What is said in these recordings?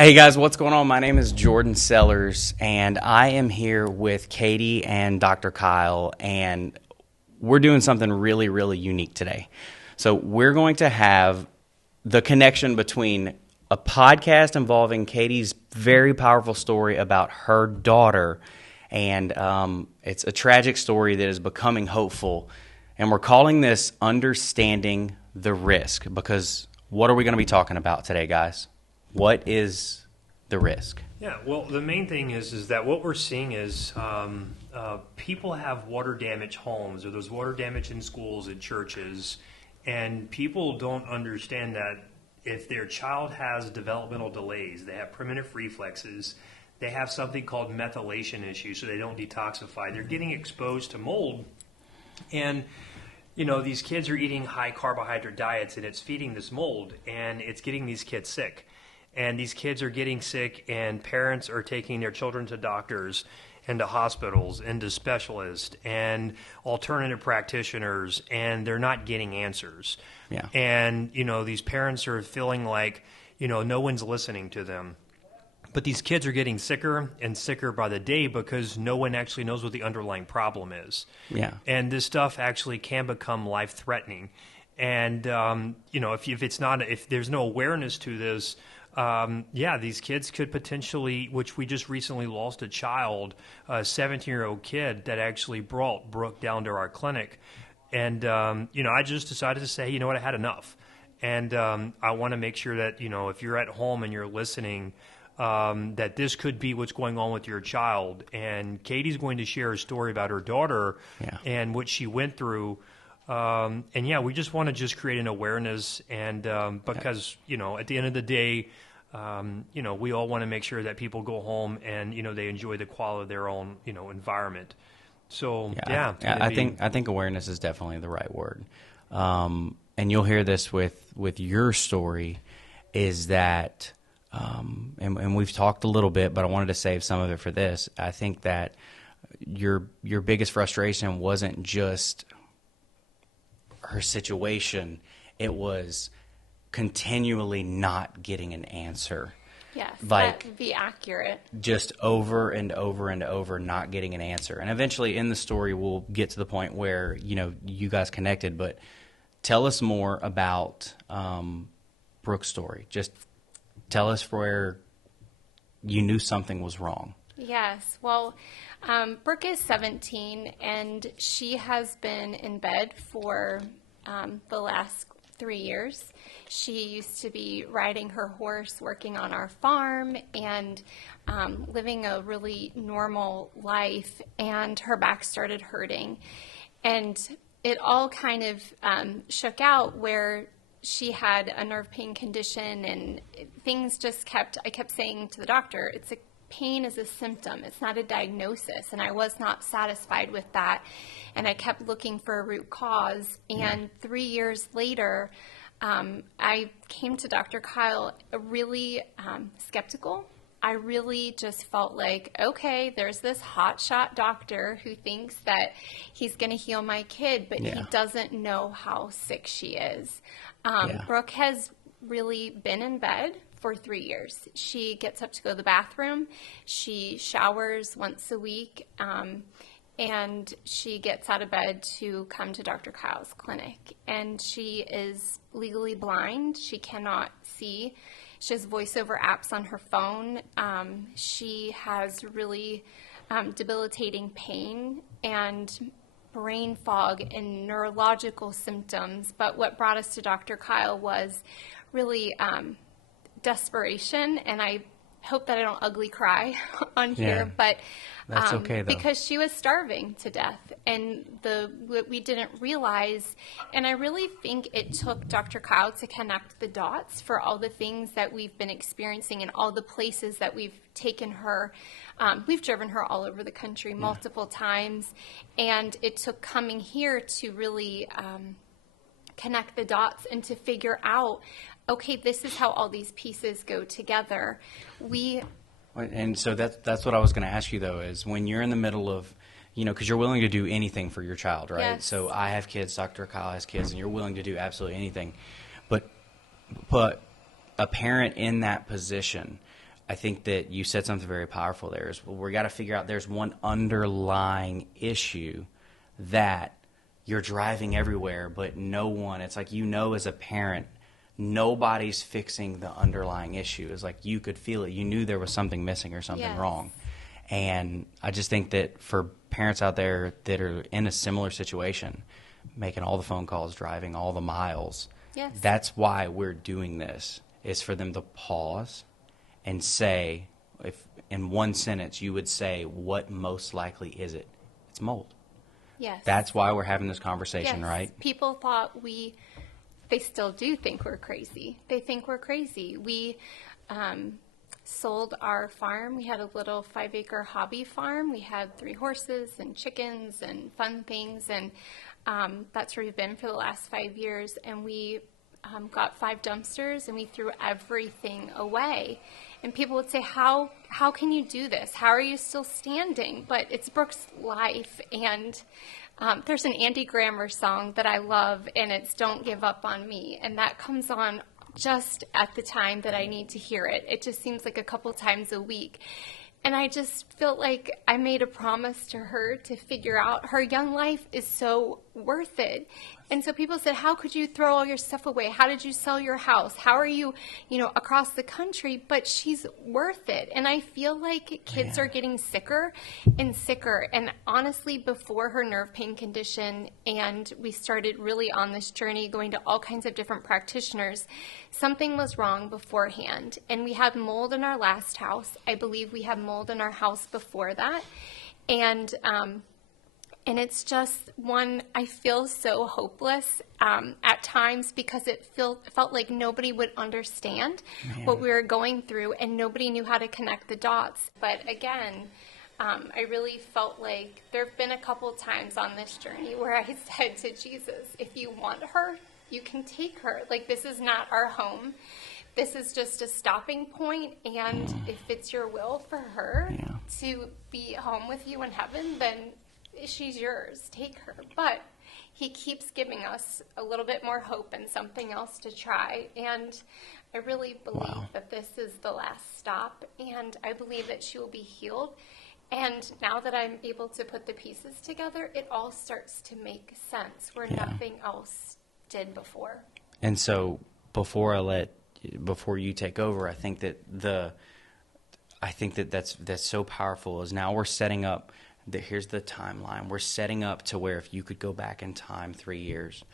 Hey guys, what's going on? My name is Jordan Sellers, and I am here with Katie and Dr. Kyle, and we're doing something really, really unique today. So we're going to have the connection between a podcast involving Katie's very powerful story about her daughter, and it's a tragic story that is becoming hopeful, and we're calling this Understanding the Risk, because what are we going to be talking about today, guys? What is the risk? Yeah, well, the main thing is that what we're seeing is people have water damaged homes, or there's water damage in schools and churches, and people don't understand that if their child has developmental delays, they have primitive reflexes, they have something called methylation issues, so they don't detoxify, they're getting exposed to mold, and you know, these kids are eating high carbohydrate diets, and it's feeding this mold, and it's getting these kids sick. And these kids are getting sick, and parents are taking their children to doctors and to hospitals and to specialists and alternative practitioners, and they're not getting answers. Yeah. And, you know, these parents are feeling like, you know, no one's listening to them. But these kids are getting sicker and sicker by the day because no one actually knows what the underlying problem is. Yeah. And this stuff actually can become life-threatening. And, you know, if there's no awareness to this, these kids could potentially, which we just recently lost a child, a 17-year-old kid that actually brought Brooke down to our clinic. And, you know, I just decided to say, you know what, I had enough. And I want to make sure that, you know, if you're at home and you're listening, that this could be what's going on with your child. And Katie's going to share a story about her daughter and what she went through. We just want to just create an awareness, and because, you know, at the end of the day, you know, we all want to make sure that people go home and, you know, they enjoy the quality of their own, you know, environment. So, I think awareness is definitely the right word. And you'll hear this with your story, is that, and we've talked a little bit, but I wanted to save some of it for this. I think that your biggest frustration wasn't just her situation, it was continually not getting an answer. Yes, like, that would be accurate. Just over and over and over not getting an answer. And eventually in the story we'll get to the point where, you know, you guys connected, but tell us more about Brooke's story. Just tell us where you knew something was wrong. Yes, well, Brooke is 17, and she has been in bed for the last 3 years. She used to be riding her horse, working on our farm, and living a really normal life, and her back started hurting. And it all kind of shook out where she had a nerve pain condition, and things just I kept saying to the doctor, pain is a symptom. It's not a diagnosis. And I was not satisfied with that. And I kept looking for a root cause. And 3 years later, I came to Dr. Kyle really skeptical. I really just felt like, okay, there's this hotshot doctor who thinks that he's going to heal my kid, but he doesn't know how sick she is. Brooke has really been in bed for 3 years. She gets up to go to the bathroom. She showers once a week, and she gets out of bed to come to Dr. Kyle's clinic. And she is legally blind. She cannot see. She has voiceover apps on her phone. She has really debilitating pain and brain fog and neurological symptoms. But what brought us to Dr. Kyle was really desperation, and I hope that I don't ugly cry on here, but that's okay, though. because she was starving to death, and what we didn't realize, and I really think it took Dr. Kyle to connect the dots for all the things that we've been experiencing and all the places that we've taken her. We've driven her all over the country multiple times, and it took coming here to really connect the dots and to figure out, okay, this is how all these pieces go together. And so that's what I was going to ask you, though, is when you're in the middle of, you know, because you're willing to do anything for your child, right? Yes. So I have kids, Dr. Kyle has kids, and you're willing to do absolutely anything. But a parent in that position, I think that you said something very powerful there. Is we got to figure out there's one underlying issue that you're driving everywhere, but no one, it's like, as a parent, nobody's fixing the underlying issue. It's like you could feel it. You knew there was something missing or something wrong. And I just think that for parents out there that are in a similar situation, making all the phone calls, driving all the miles, that's why we're doing this, is for them to pause and say, if in one sentence you would say, what most likely is it? It's mold. Yes. That's why we're having this conversation, right? People thought they still do think we're crazy. They think we're crazy. We sold our farm. We had a little 5-acre hobby farm. We had 3 horses and chickens and fun things. And that's where we've been for the last 5 years. And we got 5 dumpsters and we threw everything away. And people would say, how can you do this? How are you still standing? But it's Brookes' life. And there's an Andy Grammer song that I love, and it's Don't Give Up on Me. And that comes on just at the time that I need to hear it. It just seems like a couple times a week. And I just felt like I made a promise to her to figure out her young life is so worth it. And so people said, how could you throw all your stuff away? How did you sell your house? How are you, across the country? But she's worth it. And I feel like kids are getting sicker and sicker. And honestly, before her nerve pain condition, and we started really on this journey going to all kinds of different practitioners, something was wrong beforehand. And we had mold in our last house. I believe we had mold in our house before that. And it's just I feel so hopeless at times because it felt like nobody would understand what we were going through and nobody knew how to connect the dots. But again, I really felt like there have been a couple times on this journey where I said to Jesus, if you want her, you can take her. Like, this is not our home. This is just a stopping point, and if it's your will for her to be home with you in heaven, then she's yours. Take her. But he keeps giving us a little bit more hope and something else to try. And I really believe that this is the last stop. And I believe that she will be healed. And now that I'm able to put the pieces together, it all starts to make sense where nothing else did before. And so before you take over, I think that's so powerful, is now we're setting up. Here's the timeline. We're setting up to where if you could go back in time 3 years,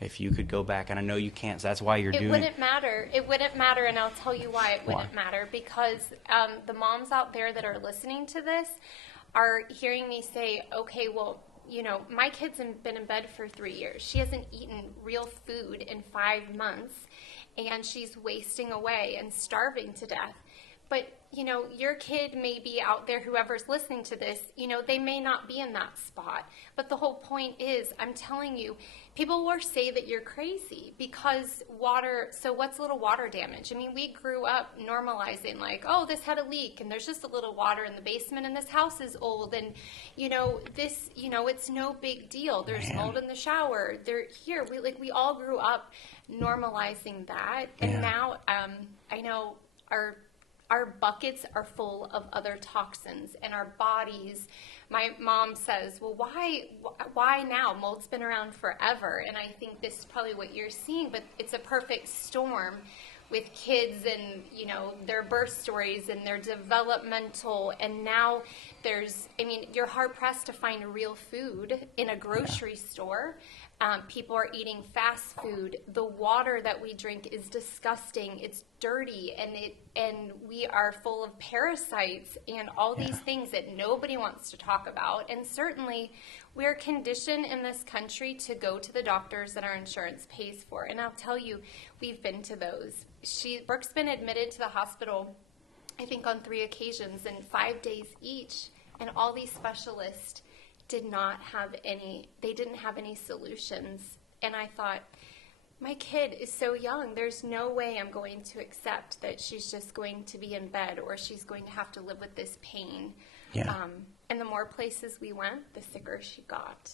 if you could go back, and I know you can't, so that's why you're doing it. It wouldn't matter. It wouldn't matter, and I'll tell you why it wouldn't matter. Because the moms out there that are listening to this are hearing me say, okay, well, my kid's been in bed for 3 years. She hasn't eaten real food in 5 months, and she's wasting away and starving to death. But, your kid may be out there, whoever's listening to this, they may not be in that spot. But the whole point is, I'm telling you, people will say that you're crazy because so what's a little water damage? I mean, we grew up normalizing like, oh, this had a leak and there's just a little water in the basement and this house is old and, it's no big deal. There's mold in the shower. We all grew up normalizing that. And now I know our buckets are full of other toxins and our bodies. My mom says, well, why now? Mold's been around forever. And I think this is probably what you're seeing, but it's a perfect storm with kids and, their birth stories and their developmental. And now you're hard pressed to find real food in a grocery store. People are eating fast food. The water that we drink is disgusting. It's dirty, and we are full of parasites and all these things that nobody wants to talk about. And certainly, we're conditioned in this country to go to the doctors that our insurance pays for. And I'll tell you, we've been to those. Brookes been admitted to the hospital, I think, on 3 occasions in 5 days each, and all these specialists didn't have any solutions. And I thought, my kid is so young, there's no way I'm going to accept that she's just going to be in bed or she's going to have to live with this pain. And the more places we went, the sicker she got.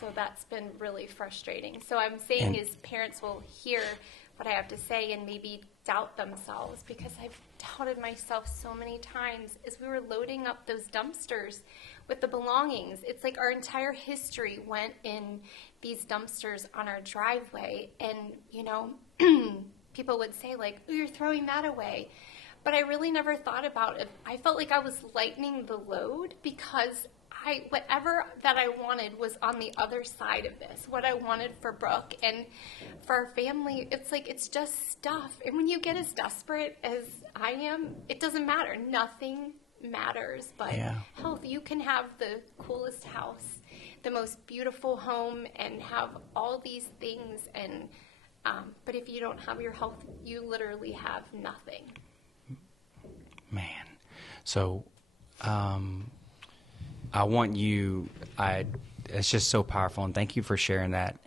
So that's been really frustrating. So I'm saying is parents will hear what I have to say and maybe doubt themselves, because I've doubted myself so many times as we were loading up those dumpsters with the belongings. It's like our entire history went in these dumpsters on our driveway, and, you know, people would say, like, oh, you're throwing that away. But I really never thought about it. I felt like I was lightening the load, because whatever that I wanted was on the other side of this. What I wanted for Brooke and for our family, it's like, it's just stuff. And when you get as desperate as I am, it doesn't matter. Nothing matters but health. You can have the coolest house, the most beautiful home, and have all these things. And but if you don't have your health, you literally have nothing. Man. So, I want you, it's just so powerful, and thank you for sharing that.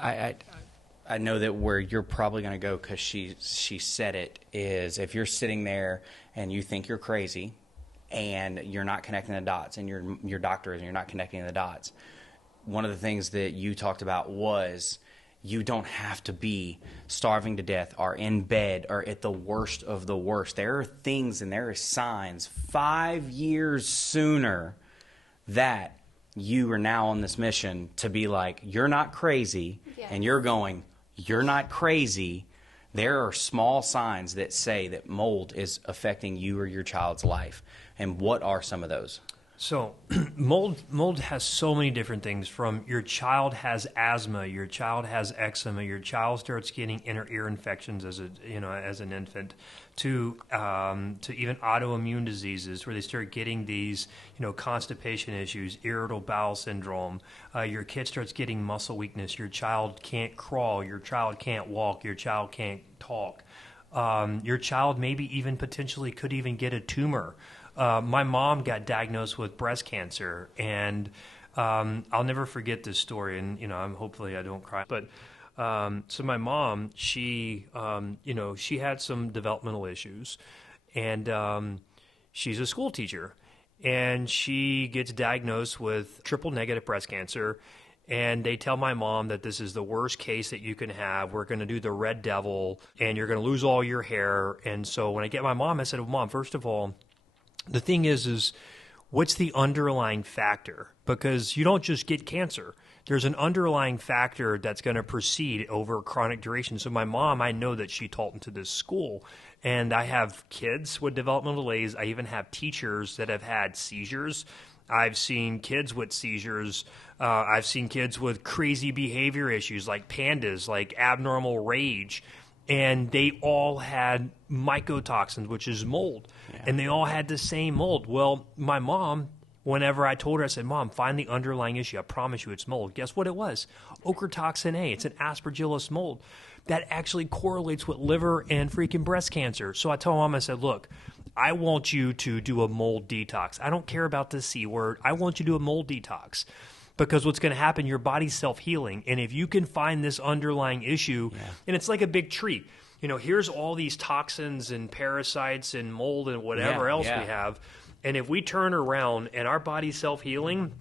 I know that where you're probably going to go, because she said it, is if you're sitting there and you think you're crazy and you're not connecting the dots, and your doctor is, and you're not connecting the dots, one of the things that you talked about was you don't have to be starving to death or in bed or at the worst of the worst. There are things and there are signs 5 years sooner that you are now on this mission to be like, you're not crazy, and you're going, you're not crazy. There are small signs that say that mold is affecting you or your child's life. And what are some of those? So mold has so many different things, from your child has asthma, your child has eczema, your child starts getting inner ear infections as an infant, to even autoimmune diseases where they start getting these, constipation issues, irritable bowel syndrome. Your kid starts getting muscle weakness. Your child can't crawl. Your child can't walk. Your child can't talk. Your child maybe even potentially could even get a tumor. My mom got diagnosed with breast cancer, and I'll never forget this story. And hopefully I don't cry. But so my mom, she had some developmental issues, and she's a school teacher, and she gets diagnosed with triple negative breast cancer. And they tell my mom that this is the worst case that you can have. We're going to do the red devil, and you're going to lose all your hair. And so when I get my mom, I said, well, Mom, first of all, the thing is what's the underlying factor? Because you don't just get cancer. There's an underlying factor that's going to proceed over chronic duration. So my mom, I know that she taught into this school, and I have kids with developmental delays. I even have teachers that have had seizures. I've seen kids with seizures. I've seen kids with crazy behavior issues like pandas, like abnormal rage. And they all had mycotoxins, which is mold. Yeah. And they all had the same mold. Well, my mom, whenever I told her, I said, Mom, find the underlying issue. I promise you it's mold. Guess what it was? Ochratoxin A. It's an aspergillus mold that actually correlates with liver and freaking breast cancer. So I told Mom, I said, look, I want you to do a mold detox. I don't care about the C word. I want you to do a mold detox. Because what's going to happen, your body's self-healing. And if you can find this underlying issue, and it's like a big tree. Here's all these toxins and parasites and mold and whatever else we have. And if we turn around and our body's self-healing,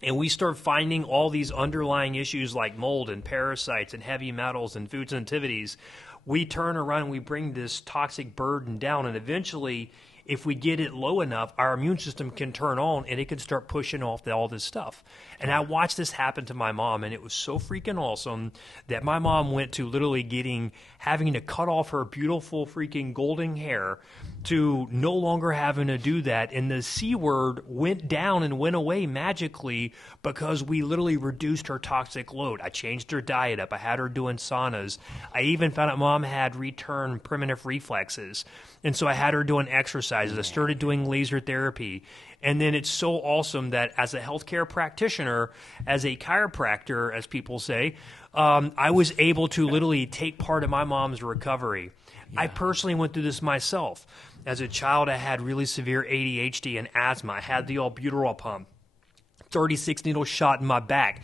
and we start finding all these underlying issues like mold and parasites and heavy metals and food sensitivities, we turn around and we bring this toxic burden down. And eventually, if we get it low enough, our immune system can turn on and it can start pushing off all this stuff. And I watched this happen to my mom, and it was so freaking awesome that my mom went to literally having to cut off her beautiful freaking golden hair to no longer having to do that. And the C word went down and went away magically because we literally reduced her toxic load. I changed her diet up. I had her doing saunas. I even found out Mom had return primitive reflexes. And so I had her doing exercises. I started doing laser therapy. And then it's so awesome that as a healthcare practitioner, as a chiropractor, as people say, I was able to literally take part in my mom's recovery. Yeah. I personally went through this myself. As a child, I had really severe ADHD and asthma. I had the albuterol pump, 36 needle shot in my back.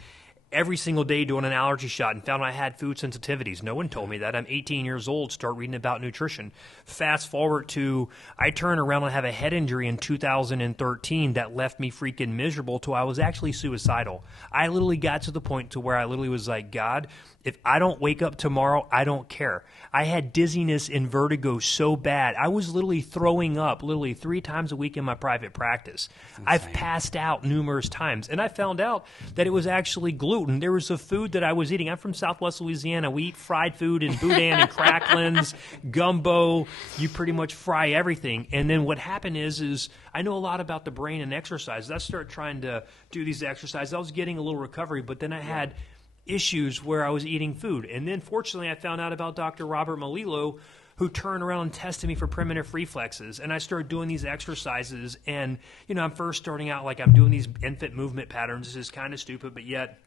every single day doing an allergy shot and found I had food sensitivities. No one told me that. I'm 18 years old, start reading about nutrition. Fast forward to I turn around and have a head injury in 2013 that left me freaking miserable till I was actually suicidal. I literally got to the point to where I literally was like, God, if I don't wake up tomorrow, I don't care. I had dizziness and vertigo so bad. I was literally throwing up literally 3 times a week in my private practice. I've passed out numerous times. And I found out that it was actually gluten. There was a food that I was eating. I'm from Southwest Louisiana. We eat fried food and boudin and cracklins, gumbo. You pretty much fry everything. And then what happened is I know a lot about the brain and exercise. I started trying to do these exercises. I was getting a little recovery, but then I had issues where I was eating food. And then fortunately I found out about Dr. Robert Malilo, who turned around and tested me for primitive reflexes. And I started doing these exercises. And, I'm first starting out like I'm doing these infant movement patterns. This is kind of stupid, but yet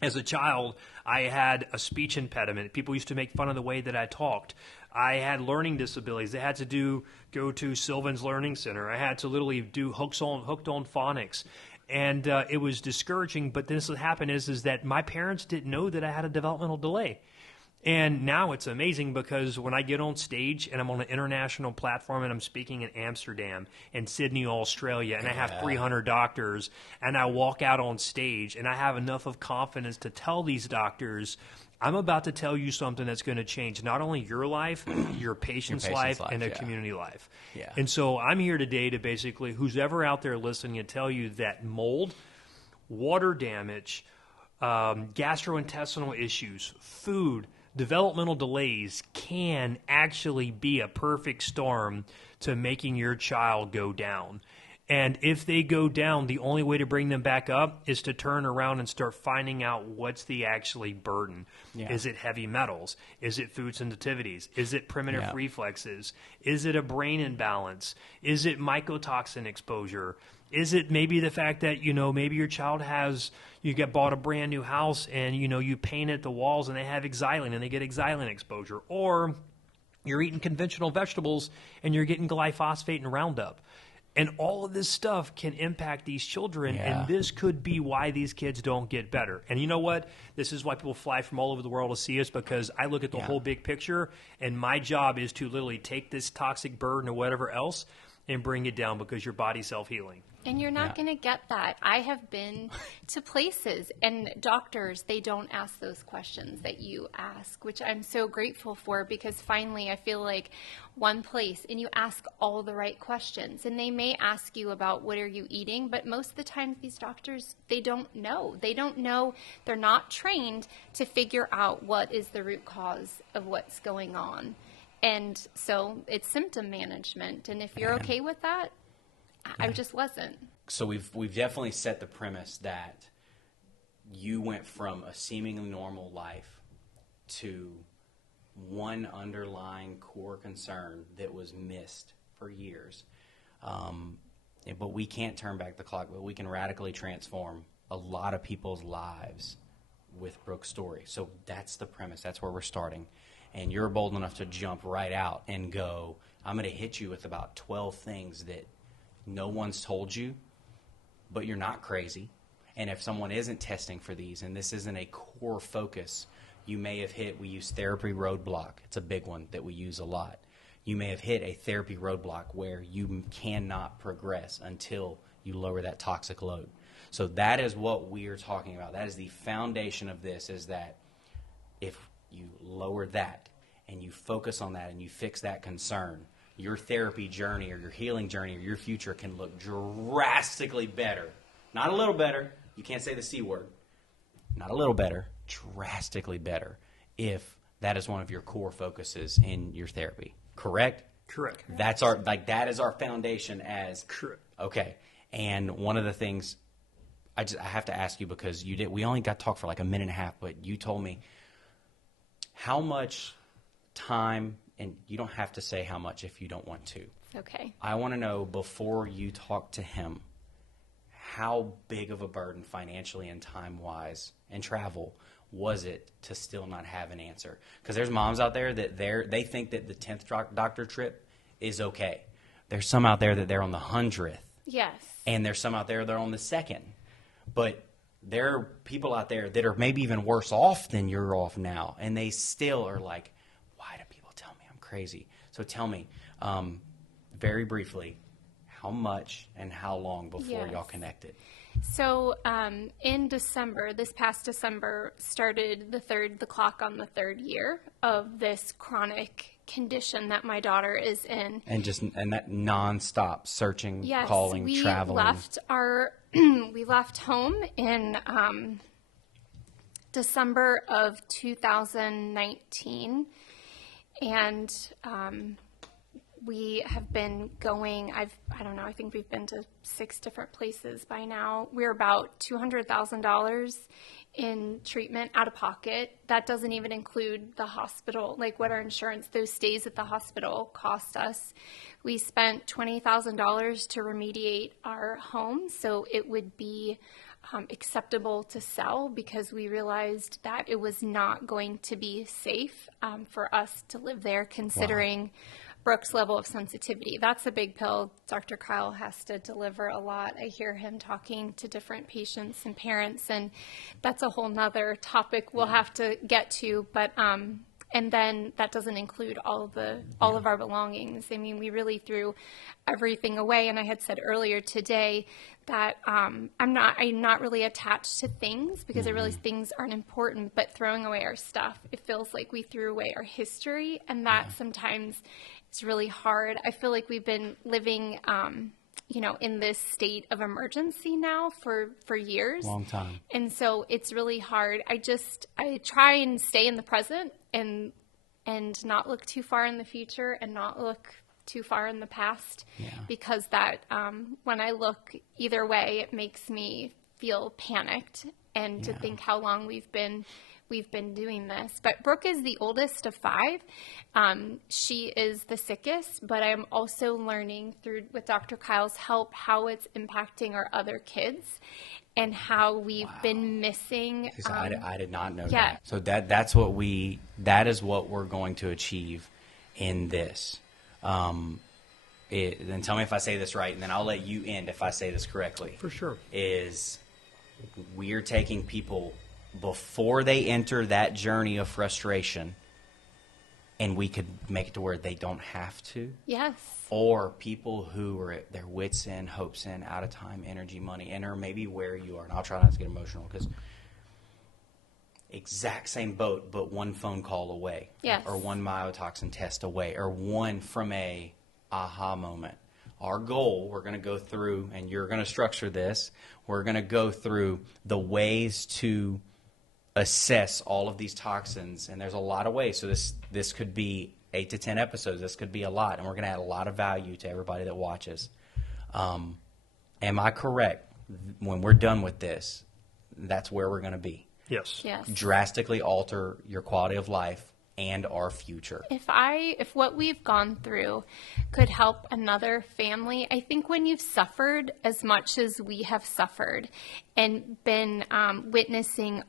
as a child, I had a speech impediment. People used to make fun of the way that I talked. I had learning disabilities. I had to go to Sylvan's Learning Center. I had to literally do hooked on phonics. And it was discouraging, but this what happened is that my parents didn't know that I had a developmental delay. And now it's amazing because when I get on stage and I'm on an international platform and I'm speaking in Amsterdam and Sydney, Australia, and I have 300 doctors, and I walk out on stage and I have enough of confidence to tell these doctors, I'm about to tell you something that's going to change not only your life, your patient's life, and a community life. Yeah. And so I'm here today to basically, who's ever out there listening, and tell you that mold, water damage, gastrointestinal issues, food, developmental delays can actually be a perfect storm to making your child go down. And if they go down, the only way to bring them back up is to turn around and start finding out what's the actually burden. Yeah. Is it heavy metals? Is it food sensitivities? Is it primitive reflexes? Is it a brain imbalance? Is it mycotoxin exposure? Is it maybe the fact that, maybe your child you get bought a brand new house and, you painted the walls and they have xylene and they get xylene exposure? Or you're eating conventional vegetables and you're getting glyphosate and Roundup. And all of this stuff can impact these children, and this could be why these kids don't get better. And you know what? This is why people fly from all over the world to see us, because I look at the whole big picture, and my job is to literally take this toxic burden or whatever else and bring it down, because your body's self-healing. And you're not going to get that. I have been to places and doctors, they don't ask those questions that you ask, which I'm so grateful for, because finally I feel like one place and you ask all the right questions, and they may ask you about what are you eating, but most of the time these doctors, they don't know. They don't know. They're not trained to figure out what is the root cause of what's going on. And so it's symptom management. And if you're okay with that, I just wasn't. So we've definitely set the premise that you went from a seemingly normal life to one underlying core concern that was missed for years. But we can't turn back the clock, but we can radically transform a lot of people's lives with Brookes' story. So that's the premise. That's where we're starting. And you're bold enough to jump right out and go, I'm going to hit you with about 12 things that no one's told you, but you're not crazy. And if someone isn't testing for these, and this isn't a core focus, you may have hit, we use therapy roadblock. It's a big one that we use a lot. You may have hit a therapy roadblock where you cannot progress until you lower that toxic load. So that is what we are talking about. That is the foundation of this, is that if you lower that and you focus on that and you fix that concern, your therapy journey or your healing journey or your future can look drastically better. Not a little better. You can't say the C word. Not a little better. Drastically better if that is one of your core focuses in your therapy. Correct? Correct. That is our foundation as correct. Okay. And one of the things I have to ask you, because we only got to talk for like a minute and a half, but you told me how much time, and you don't have to say how much if you don't want to. Okay. I want to know, before you talk to him, how big of a burden financially and time-wise and travel was it to still not have an answer? Because there's moms out there that they think that the 10th doctor trip is okay. There's some out there that they're on the 100th. Yes. And there's some out there that are on the 2nd. But there are people out there that are maybe even worse off than you're off now, and they still are like, why do people tell me I'm crazy? So tell me, very briefly, how much and how long before y'all connected? So in December, this past December, started the clock on the third year of this chronic condition that my daughter is in. And that nonstop searching, calling, traveling. We left home in December of 2019, and we have been going, I think we've been to 6 different places by now. We're about $200,000 in treatment out of pocket. That doesn't even include the hospital, like what our insurance, those stays at the hospital cost us. We spent $20,000 to remediate our home so it would be acceptable to sell, because we realized that it was not going to be safe for us to live there, considering Brookes' level of sensitivity. That's a big pill. Dr. Kyle has to deliver a lot. I hear him talking to different patients and parents, and that's a whole nother topic we'll have to get to. But and then that doesn't include all of our belongings. I mean, we really threw everything away. And I had said earlier today that I'm not really attached to things, because I realize things aren't important. But throwing away our stuff, it feels like we threw away our history, and that sometimes it's really hard. I feel like we've been living, in this state of emergency now for years. Long time. And so it's really hard. I try and stay in the present and not look too far in the future and not look too far in the past, because that when I look either way, it makes me feel panicked, and to think how long we've been doing this. But Brooke is the oldest of 5. She is the sickest, but I'm also learning with Dr. Kyle's help how it's impacting our other kids and how we've been missing. I did not know that. So that is what we're going to achieve in this. Then tell me if I say this right, and then I'll let you end if I say this correctly. For sure. Is we're taking people before they enter that journey of frustration, and we could make it to where they don't have to. Yes. Or people who are at their wits' end, hopes end, out of time, energy, money, and are maybe where you are. And I'll try not to get emotional, because exact same boat, but one phone call away. Yes. Or one myotoxin test away, or one from a aha moment. Our goal, we're going to go through, and you're going to structure this, we're going to go through the ways to assess all of these toxins, and there's a lot of ways. So this could be 8 to 10 episodes. This could be a lot, and we're going to add a lot of value to everybody that watches. Am I correct? When we're done with this, that's where we're going to be. Yes. Drastically alter your quality of life and our future. If what we've gone through could help another family, I think when you've suffered as much as we have suffered and been witnessing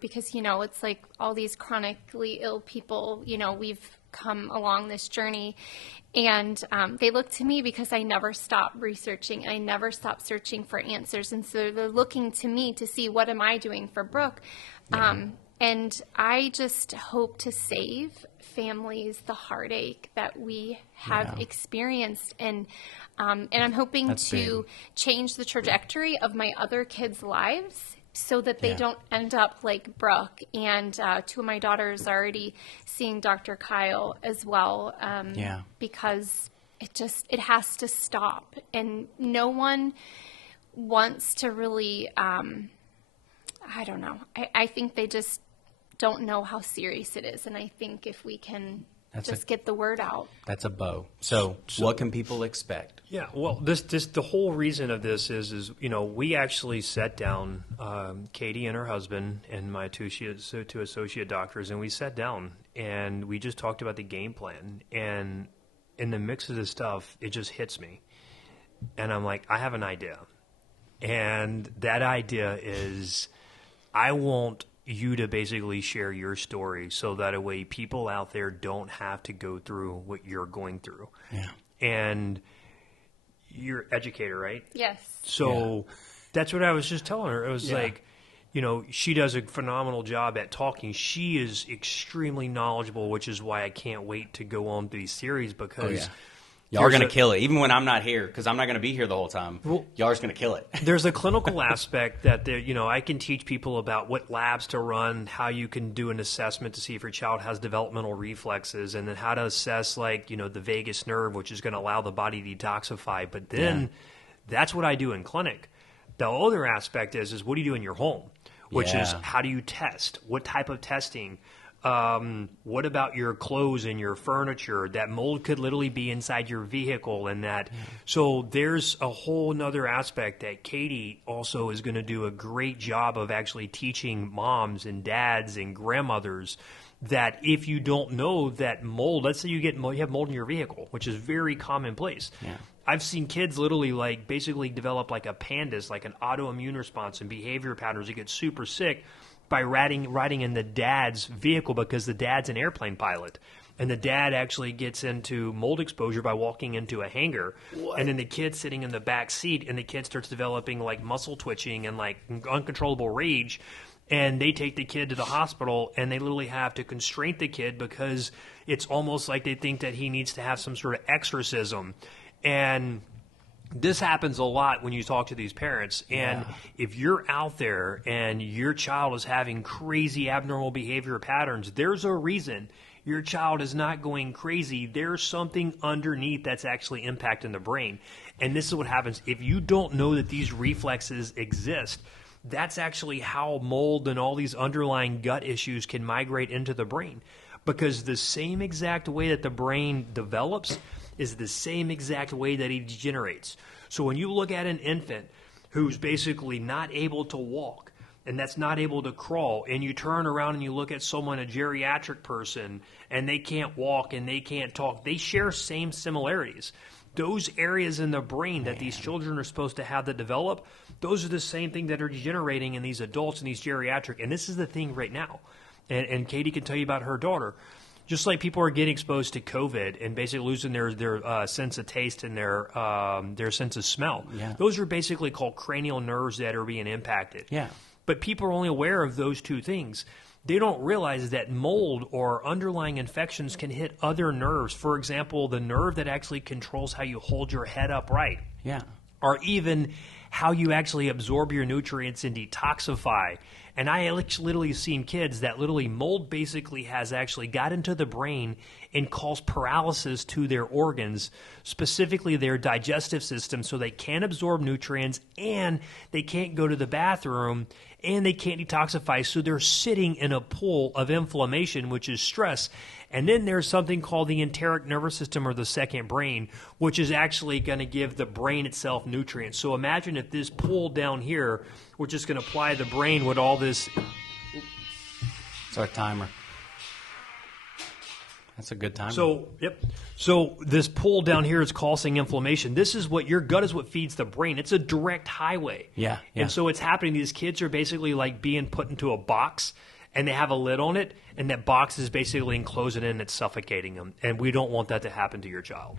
because, it's like all these chronically ill people, we've come along this journey, and they look to me because I never stop researching. I never stop searching for answers. And so they're looking to me to see, what am I doing for Brooke? And I just hope to save families the heartache that we have experienced. And I'm hoping to change the trajectory of my other kids' lives so that they don't end up like Brooke. And 2 of my daughters are already seeing Dr. Kyle as well, because it has to stop. And no one wants to really, I don't know. I think they just don't know how serious it is. And I think if we can get the word out. That's a bow. So what can people expect? Yeah, well, the whole reason of this is we actually sat down, Katie and her husband and my two associate doctors, and we sat down and we just talked about the game plan. And in the mix of this stuff, it just hits me. And I'm like, I have an idea. And that idea is, I want you to basically share your story so that a way people out there don't have to go through what you're going through. Yeah. And you're an educator, right? Yes. So that's what I was just telling her. It was like, she does a phenomenal job at talking. She is extremely knowledgeable, which is why I can't wait to go on these series because y'all are going to kill it, even when I'm not here, because I'm not going to be here the whole time. Well, y'all are just going to kill it. There's a clinical aspect that I can teach people about what labs to run, how you can do an assessment to see if your child has developmental reflexes, and then how to assess the vagus nerve, which is going to allow the body to detoxify. But then that's what I do in clinic. The other aspect is what do you do in your home, which is how do you test? What type of testing? What about your clothes and your furniture? That mold could literally be inside your vehicle and that. So there's a whole nother aspect that Katie also is going to do a great job of actually teaching moms and dads and grandmothers that if you don't know that mold, let's say you have mold in your vehicle, which is very commonplace. Yeah. I've seen kids literally basically develop like a PANDAS, like an autoimmune response and behavior patterns. They get super sick by riding in the dad's vehicle because the dad's an airplane pilot. And the dad actually gets into mold exposure by walking into a hangar. What? And then the kid's sitting in the back seat and the kid starts developing like muscle twitching and like uncontrollable rage. And they take the kid to the hospital and they literally have to constrain the kid because it's almost like they think that he needs to have some sort of exorcism. And this happens a lot when you talk to these parents. And if you're out there and your child is having crazy abnormal behavior patterns, there's a reason your child is not going crazy. There's something underneath that's actually impacting the brain. And this is what happens. If you don't know that these reflexes exist, that's actually how mold and all these underlying gut issues can migrate into the brain. Because the same exact way that the brain develops is the same exact way that it degenerates. So when you look at an infant who's basically not able to walk and that's not able to crawl, and you turn around and you look at someone, a geriatric person, and they can't walk and they can't talk, they share same similarities. Those areas in the brain that these children are supposed to have that develop, those are the same thing that are degenerating in these adults and these geriatric. And this is the thing right now. And Katie can tell you about her daughter. Just like people are getting exposed to COVID and basically losing their sense of taste and their sense of smell. Yeah. Those are basically called cranial nerves that are being impacted. Yeah. But people are only aware of those two things. They don't realize that mold or underlying infections can hit other nerves. For example, the nerve that actually controls how you hold your head upright. Yeah. Or even how you actually absorb your nutrients and detoxify. And I literally seen kids that literally mold basically has actually got into the brain and caused paralysis to their organs, specifically their digestive system, so they can't absorb nutrients and they can't go to the bathroom and they can't detoxify. So they're sitting in a pool of inflammation, which is stress. And then there's something called the enteric nervous system or the second brain, which is actually going to give the brain itself nutrients. So imagine if this pool down here, we're just going to apply the brain with all this. It's our timer. That's a good timer. So, So this pool down here is causing inflammation. This is what your gut is what feeds the brain. It's a direct highway. Yeah. And so it's happening. These kids are basically like being put into a box and they have a lid on it, and that box is basically enclosing it and it's suffocating them. And we don't want that to happen to your child.